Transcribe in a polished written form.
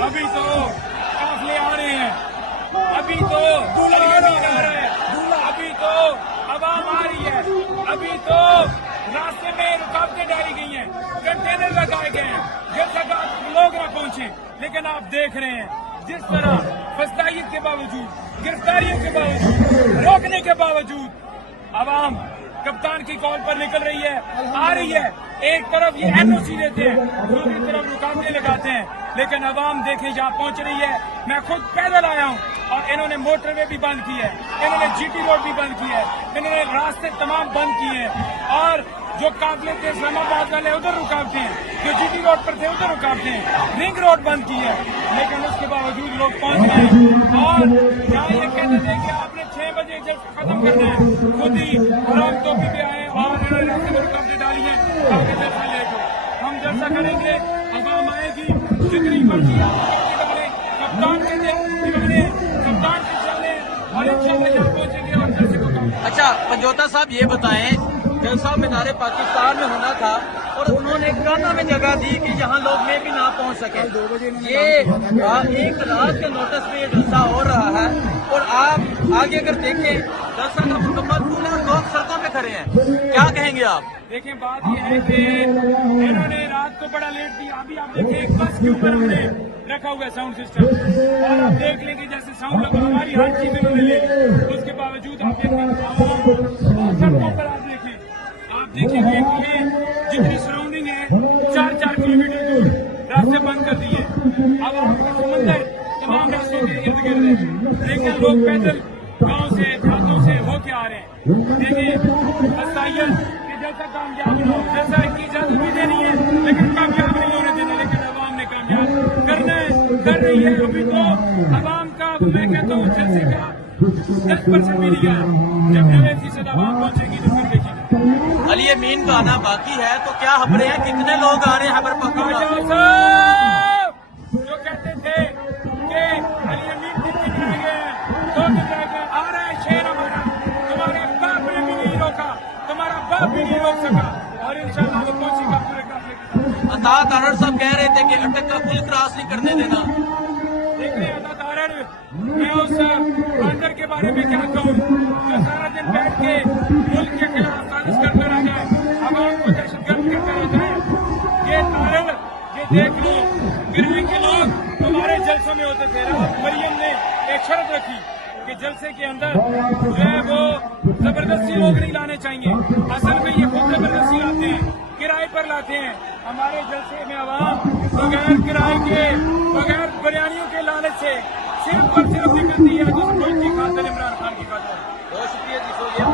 अभी तो काफले आ रहे हैं, अभी तो तरीके आ रहे हैं, अभी तो आवाम आ रही है, अभी तो रास्ते में रुकावटें डाली गई हैं, कंटेनर लगाए गए हैं जब तक लोग न पहुंचे। लेकिन आप देख रहे हैं जिस तरह फसाइयत के बावजूद, गिरफ्तारियों के बावजूद, रोकने के बावजूद आवाम कप्तान की कॉल पर निकल रही है, आ रही है। एक तरफ ये एनओसी देते हैं, दूसरी तरफ रुकावटें लगाते हैं, लेकिन आवाम देखें यहाँ पहुंच रही है। मैं खुद पैदल आया हूँ और इन्होंने मोटरवे भी बंद की है, इन्होंने जीटी रोड भी बंद की है, इन्होंने रास्ते तमाम बंद किए हैं और जो काफिले थे इस्लामाबाद वाले उधर रुकावटें हैं, जो जीटी रोड पर थे उधर रुकावटें हैं, रिंग रोड बंद की है। लेकिन उसके बावजूद लोग पहुंच गए हैं और यहाँ ये कहते थे कि आपने 6 बजे जल्द खत्म करना है, खुद ही हराम टोपी पे आए और इन्होंने रास्ते में रुकावटें डाली हैं। आगे जलसा लेकर हम जलसा करेंगे, आवाम आएगी, जितनी मर्जी कप्तान के दीवाने कप्तान के चले और इंशाअल्लाह यहाँ पहुंचेंगे और जलसे को काम। अच्छा पंजोता साहब ये बताएं, जलसा मीनार पाकिस्तान में होना था और उन्होंने काना में जगह दी कि यहाँ लोग में भी ना पहुँच सके। ये एक रात के नोटिस पे ये जलसा हो रहा है और आप आगे अगर देखें जलसा का मुकम्मल पूरा लोग सड़कों पे खड़े हैं, क्या कहेंगे आप? देखें बात यह है कि इन्होंने रात को बड़ा लेट दिया। अभी आप देखें एक बस के ऊपर हमने रखा हुआ है साउंड सिस्टम और आप देख लेंगे जैसे साउंड लगा, हमारी हर चीज इन्होंने ले ली। उसके बावजूद आप सड़कों पर आप देखेंगे जितनी सराउंडिंग है 4-4 किलोमीटर दूर रास्ते बंद कर दिए। अब आपका समंदर तमाम रास्तों के इर्द गिर्द है, लेकिन लोग पैदल गांव से देहातों से होके आ रहे हैं। देखिए फसाइयत कि जैसा कामयाब हो, जैसा इनकी इजाजत भी देनी है लेकिन कामयाब नहीं होने देना, लेकिन आवाम ने कामयाब करना है, कर रही है। अभी तो आवाम का मैं कहता हूँ जलसे का 10% भी नहीं है। जब 90% आवाम पहुंचेगी तो फिर देखिए। अली अमीन का आना बाकी है, तो क्या खबरें हैं, कितने लोग आ रहे हैं खबर पक्का? जो कहते थे कि अली अमीन दिल्ली में गए हैं, 2 दिन रह गए, आ रहा है शेर हमारा, तुम्हारे बाप ने भी नहीं रोका, तुम्हारा बाप भी नहीं रोक सका और इंशाअल्लाह वो पहुंचेगा पूरे काफिले के साथ। अता तारड़ साहब कह रहे थे कि अटक का पुल क्रॉस नहीं करने देना। देख रहे अता तारड़, मैं उस बंदर के बारे में क्या कहूँ जो सारा दिन बैठ के मुल्क के खिलाफ साजिश करता रह जाए, आवाम को दहशतगर्द करता रह जाए। ये तारड़ ये देख लो, गिरवी के लोग हमारे जलसों में होते थे। मरियम ने एक शर्त रखी कि जलसे के अंदर जो है वो जबरदस्ती लोग नहीं लाने चाहिए। असल में ये खुद जबरदस्ती लाते हैं, किराए पर लाते हैं। हमारे जलसे में आवाम बगैर किराए के, बगैर बिरयानियों के लालच से सिर्फ और सिर्फ निकलती है जिस मुल्क की खातिर, इमरान खान की खातिर। बहुत शुक्रिया जी, तो ये